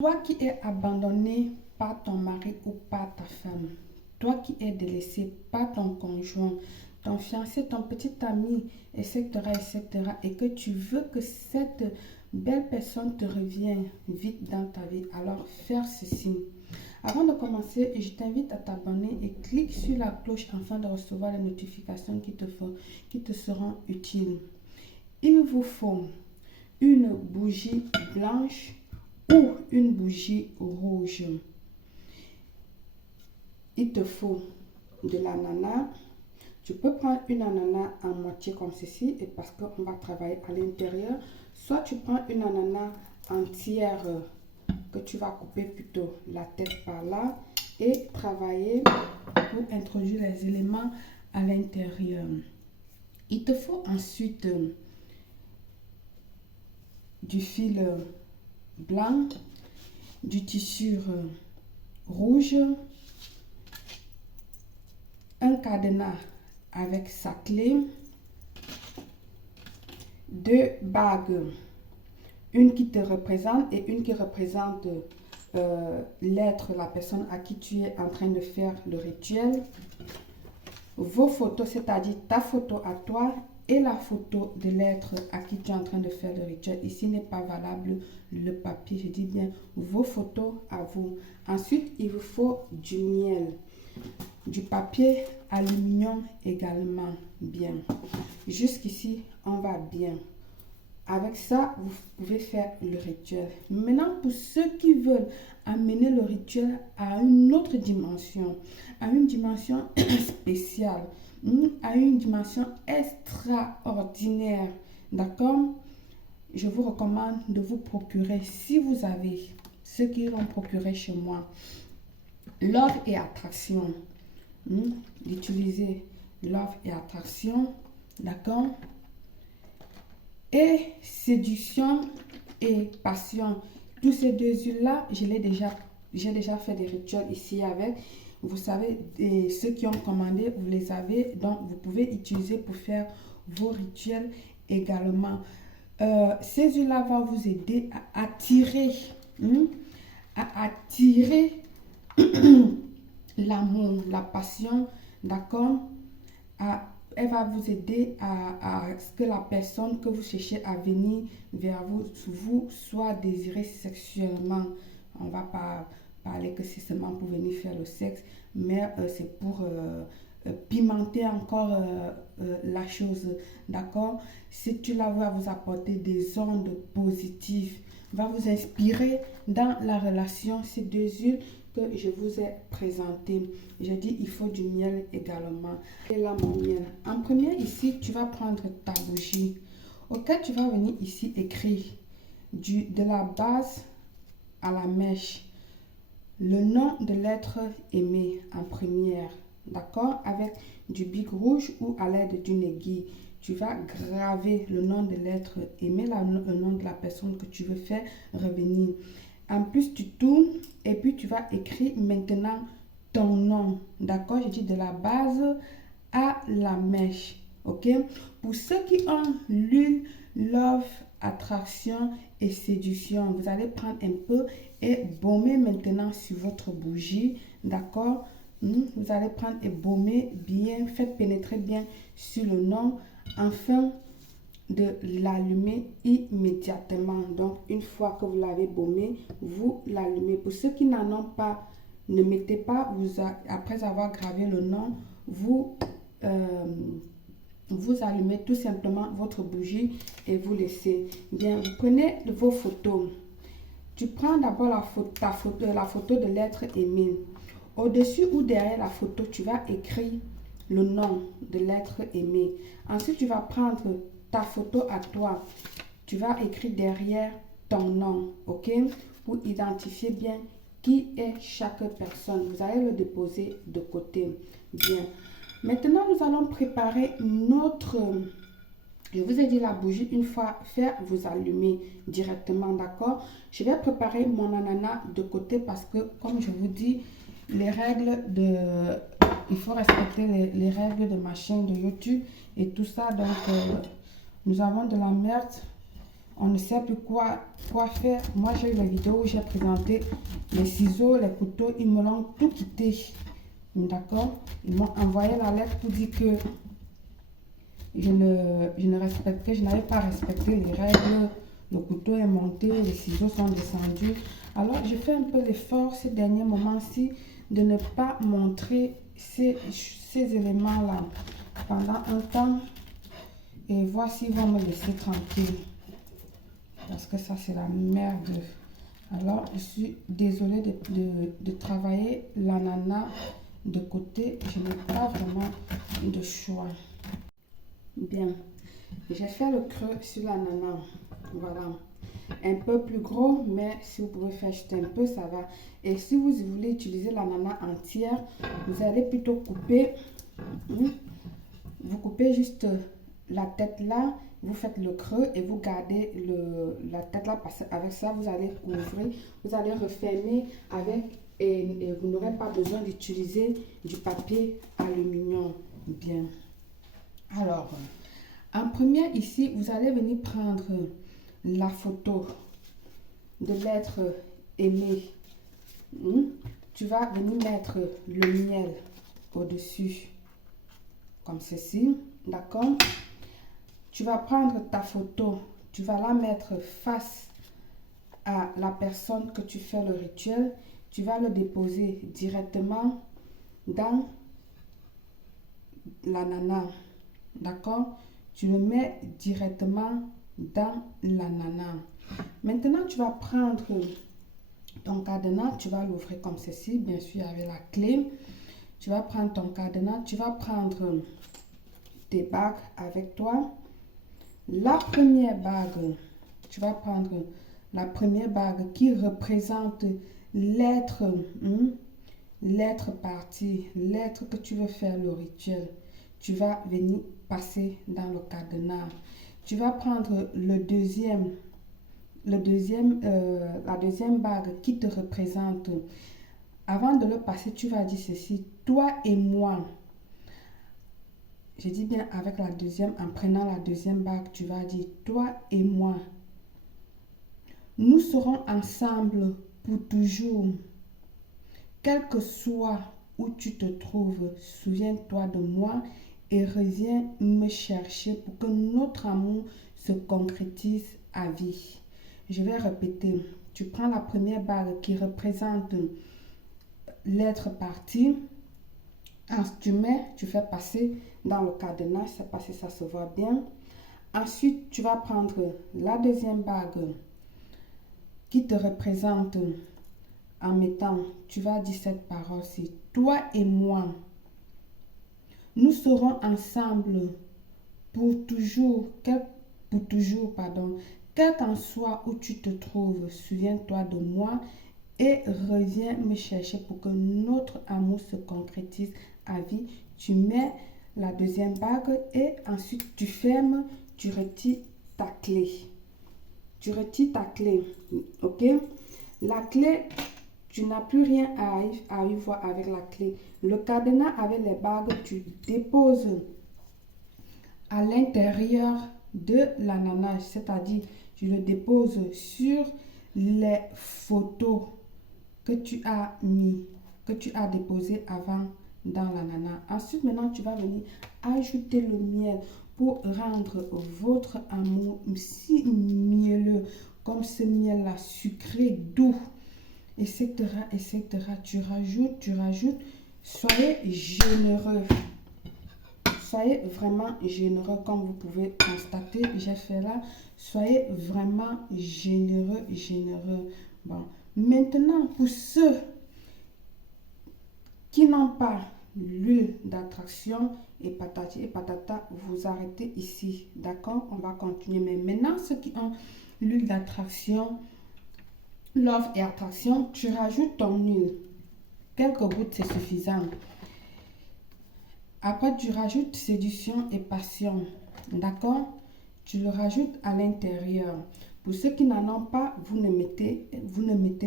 Toi qui es abandonné par ton mari ou par ta femme, toi qui es délaissé par ton conjoint, ton fiancé, ton petit ami, etc., etc., et que tu veux que cette belle personne te revienne vite dans ta vie, alors faire ceci. Avant de commencer, je t'invite à t'abonner et clique sur la cloche afin de recevoir les notifications qui te seront utiles. Il vous faut une bougie blanche ou une bougie rouge. Il te faut de l'ananas. Tu peux prendre une ananas en moitié comme ceci, et parce qu'on va travailler à l'intérieur. Soit tu prends une ananas entière que tu vas couper plutôt la tête par là et travailler pour introduire les éléments à l'intérieur. Il te faut ensuite du fil blanc, du tissu rouge, un cadenas avec sa clé, deux bagues, une qui te représente et une qui représente l'être, la personne à qui tu es en train de faire le rituel, vos photos, c'est-à-dire ta photo à toi et la photo de l'être à qui tu es en train de faire le rituel. Ici n'est pas valable le papier, je dis bien vos photos à vous. Ensuite, il vous faut du miel, du papier aluminium également bien. Jusqu'ici, on va bien. Avec ça, vous pouvez faire le rituel. Maintenant, pour ceux qui veulent amener le rituel à une autre dimension, à une dimension spéciale, à une dimension extraordinaire, d'accord? Je vous recommande de vous procurer, si vous avez, ceux qui vont procurer chez moi, Love et Attraction. D'utiliser Love et Attraction, d'accord? Et séduction et passion. Tous ces deux huiles-là, j'ai déjà fait des rituels ici avec. Vous savez, et ceux qui ont commandé, vous les avez. Donc, vous pouvez utiliser pour faire vos rituels également. Ces huiles-là vont vous aider à attirer, à attirer l'amour, la passion, d'accord? Elle va vous aider à ce que la personne que vous cherchez à venir vers vous soit désirée sexuellement. On ne va pas parler que c'est seulement pour venir faire le sexe, mais c'est pour pimenter encore la chose, d'accord? Si tu la vas vous apporter des ondes positives, va vous inspirer dans la relation, ces deux huiles que je vous ai présenté. J'ai dit il faut du miel également. Et là mon miel. En premier ici, tu vas prendre ta bougie. Ok, tu vas venir ici écrire de la base à la mèche le nom de l'être aimé en première. D'accord? Avec du bic rouge ou à l'aide d'une aiguille. Tu vas graver le nom de l'être aimé, le nom de la personne que tu veux faire revenir. En plus, tu tournes et puis tu vas écrire maintenant ton nom. D'accord? Je dis de la base à la mèche. Ok? Pour ceux qui ont l'huile Love, Attraction et Séduction, vous allez prendre un peu et baumer maintenant sur votre bougie. D'accord? Vous allez prendre et baumer bien, faites pénétrer bien sur le nom afin de l'allumer immédiatement. Donc, une fois que vous l'avez baumé, vous l'allumez. Pour ceux qui n'en ont pas, ne mettez pas, après avoir gravé le nom, vous allumez tout simplement votre bougie et vous laissez. Bien, vous prenez vos photos. Tu prends d'abord la photo de l'être aimé. Au-dessus ou derrière la photo, tu vas écrire le nom de l'être aimé. Ensuite, tu vas prendre ta photo à toi. Tu vas écrire derrière ton nom, ok? Pour identifier bien qui est chaque personne. Vous allez le déposer de côté. Bien. Maintenant, nous allons préparer notre... Je vous ai dit la bougie, une fois fait, vous allumez directement, d'accord? Je vais préparer mon ananas de côté parce que, comme je vous dis, les règles de... Il faut respecter les règles de ma chaîne de YouTube et tout ça. Donc, nous avons de la merde on ne sait plus quoi faire. Moi, j'ai eu la vidéo où j'ai présenté les ciseaux, les couteaux, ils me l'ont tout quitté. D'accord? Ils m'ont envoyé la lettre pour dire que je n'avais pas respecté les règles. Le couteau est monté, les ciseaux sont descendus. Alors, je fais un peu l'effort ces derniers moments-ci de ne pas montrer ces éléments-là pendant un temps et voir s'ils vont me laisser tranquille. Parce que ça, c'est la merde. Alors, je suis désolée de travailler l'ananas de côté. Je n'ai pas vraiment de choix. Bien, j'ai fait le creux sur l'ananas. Voilà. Un peu plus gros, mais si vous pouvez faire juste un peu, ça va. Et si vous voulez utiliser l'ananas entière, vous allez plutôt couper. Vous coupez juste la tête là, vous faites le creux et vous gardez la tête là parce qu'avec ça, vous allez couvrir, vous allez refermer avec et vous n'aurez pas besoin d'utiliser du papier aluminium. Bien. Alors, en première ici, vous allez venir prendre la photo de l'être aimé. Tu vas venir mettre le miel au-dessus, comme ceci, d'accord? Tu vas prendre ta photo, tu vas la mettre face à la personne que tu fais le rituel. Tu vas le déposer directement dans l'ananas, d'accord? Tu le mets directement dans l'ananas. Maintenant, tu vas prendre ton cadenas, tu vas l'ouvrir comme ceci, bien sûr avec la clé. Tu vas prendre ton cadenas, tu vas prendre tes bagues avec toi. La première bague, tu vas prendre la première bague qui représente l'être, l'être parti, l'être que tu veux faire le rituel. Tu vas venir passer dans le cadenas. Tu vas prendre la deuxième bague qui te représente. Avant de le passer, tu vas dire ceci: toi et moi. Je dis bien avec la deuxième, en prenant la deuxième bague, tu vas dire toi et moi. Nous serons ensemble pour toujours. Quel que soit où tu te trouves, souviens-toi de moi et reviens me chercher pour que notre amour se concrétise à vie. Je vais répéter. Tu prends la première bague qui représente l'être parti. Tu fais passer dans le cadenas, c'est passé, ça se voit bien. Ensuite, tu vas prendre la deuxième bague qui te représente en mettant, tu vas dire cette parole-ci: toi et moi, nous serons ensemble pour toujours, quel qu'en soit où tu te trouves, souviens-toi de moi et reviens me chercher pour que notre amour se concrétise à vie. Tu mets la deuxième bague et ensuite tu fermes, tu retires ta clé. Tu retires ta clé, ok? La clé, tu n'as plus rien à y voir avec la clé. Le cadenas avec les bagues, tu déposes à l'intérieur de l'ananas, c'est-à-dire tu le déposes sur les photos que tu as déposées avant dans l'ananas. Ensuite, maintenant, tu vas venir ajouter le miel pour rendre votre amour si mielleux, comme ce miel-là, sucré, doux, etc., etc. Tu rajoutes. Soyez généreux. Soyez vraiment généreux, comme vous pouvez constater, j'ai fait là. Soyez vraiment généreux. Bon, maintenant, pour ceux qui n'ont pas l'huile d'attraction et patati et patata, vous arrêtez ici, d'accord? On va continuer. Mais maintenant, ceux qui ont l'huile d'attraction, love et attraction, tu rajoutes ton huile. Quelques gouttes, c'est suffisant. Après, tu rajoutes séduction et passion, d'accord? Tu le rajoutes à l'intérieur. Pour ceux qui n'en ont pas, vous ne mettez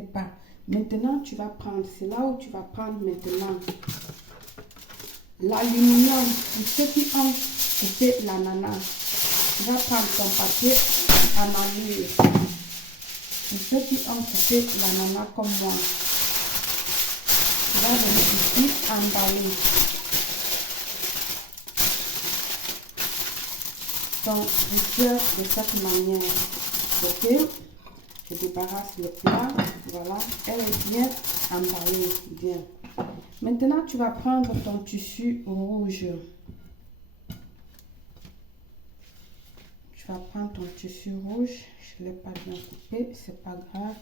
pas. Maintenant, tu vas prendre, c'est là où tu vas prendre maintenant l'aluminium. Pour ceux qui ont coupé l'ananas, tu vas prendre ton papier à manure. Pour ceux qui ont coupé l'ananas comme moi, tu vas venir ici emballer ton rituel de cette manière. Ok? Je débarrasse le plat. Voilà, elle est bien emballée. Bien. Maintenant, tu vas prendre ton tissu rouge. Tu vas prendre ton tissu rouge. Je ne l'ai pas bien coupé, c'est pas grave.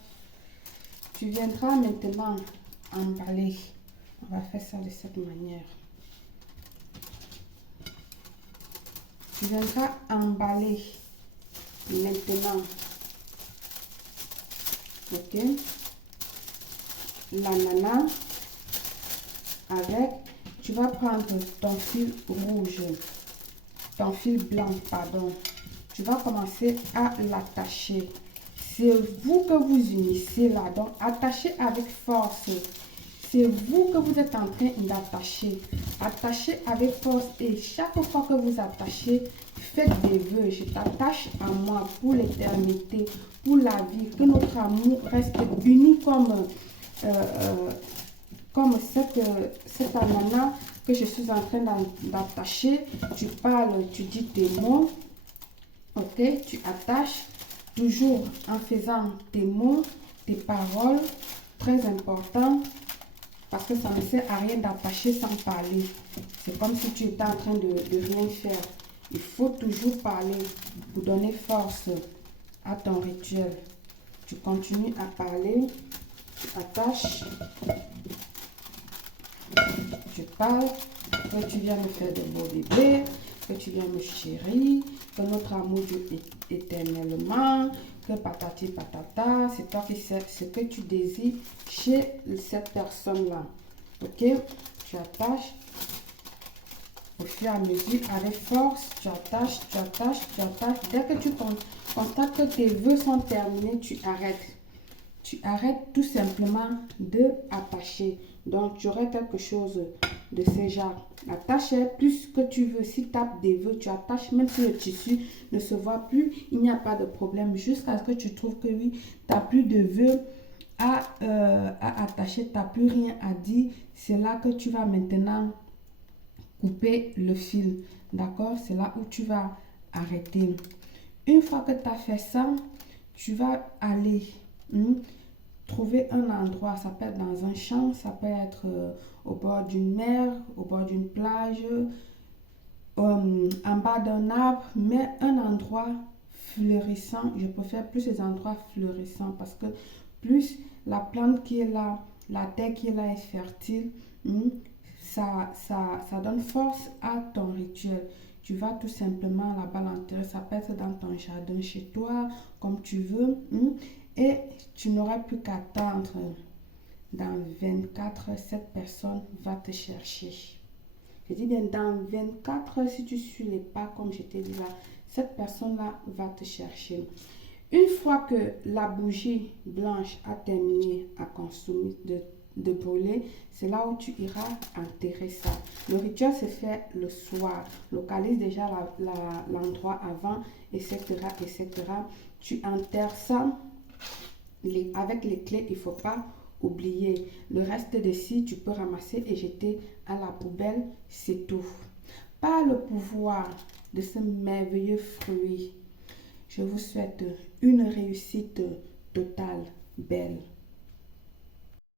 Tu viendras maintenant emballer. On va faire ça de cette manière. Tu viendras emballer maintenant. Ok? L'ananas avec, tu vas prendre ton fil rouge, ton fil blanc, pardon. Tu vas commencer à l'attacher. C'est vous que vous unissez là, donc attachez avec force. C'est vous que vous êtes en train d'attacher. Attachez avec force et chaque fois que vous attachez, faites des vœux. Je t'attache à moi pour l'éternité, pour la vie, que notre amour reste uni comme cet ananas que je suis en train d'attacher. Tu parles, tu dis tes mots. Ok, tu attaches toujours en faisant tes mots, tes paroles, très important, parce que ça ne sert à rien d'attacher sans parler. C'est comme si tu étais en train de rien faire. Il faut toujours parler pour donner force à ton rituel. Tu continues à parler, tu attaches, tu parles, que tu viens me faire de beaux bébés, que tu viens me chérir, que notre amour dure éternellement, que patati patata, c'est toi qui sais ce que tu désires chez cette personne-là. Ok? Tu attaches au fur et à mesure avec force, tu attaches, tu attaches, tu attaches. Dès que tu constates que tes vœux sont terminés, tu arrêtes. Tu arrêtes tout simplement de attacher. Donc, tu aurais quelque chose de ce genre. Attache plus que tu veux. Si tu as des vœux, tu attaches même si le tissu ne se voit plus. Il n'y a pas de problème. Jusqu'à ce que tu trouves que oui, tu n'as plus de vœux à attacher. Tu n'as plus rien à dire. C'est là que tu vas maintenant couper le fil. D'accord? C'est là où tu vas arrêter. Une fois que tu as fait ça, tu vas aller trouver un endroit. Ça peut être dans un champ, ça peut être au bord d'une mer, au bord d'une plage, en bas d'un arbre, mais un endroit fleurissant. Je préfère plus les endroits fleurissants parce que plus la plante qui est là, la terre qui est là est fertile, ça donne force à ton rituel. Tu vas tout simplement là-bas l'enterrer. Ça peut être dans ton jardin chez toi, comme tu veux. Et tu n'auras plus qu'à attendre. Dans 24 heures, cette personne va te chercher. Je dis bien dans 24 heures, si tu suis les pas comme je t'ai dit là, cette personne-là va te chercher. Une fois que la bougie blanche a terminé à consommer, de brûler, c'est là où tu iras enterrer ça. Le rituel se fait le soir. Localise déjà l'endroit avant, etc., etc. Tu enterres ça avec les clés. Il ne faut pas oublier. Le reste de scie, tu peux ramasser et jeter à la poubelle. C'est tout. Par le pouvoir de ce merveilleux fruit, je vous souhaite une réussite totale, belle.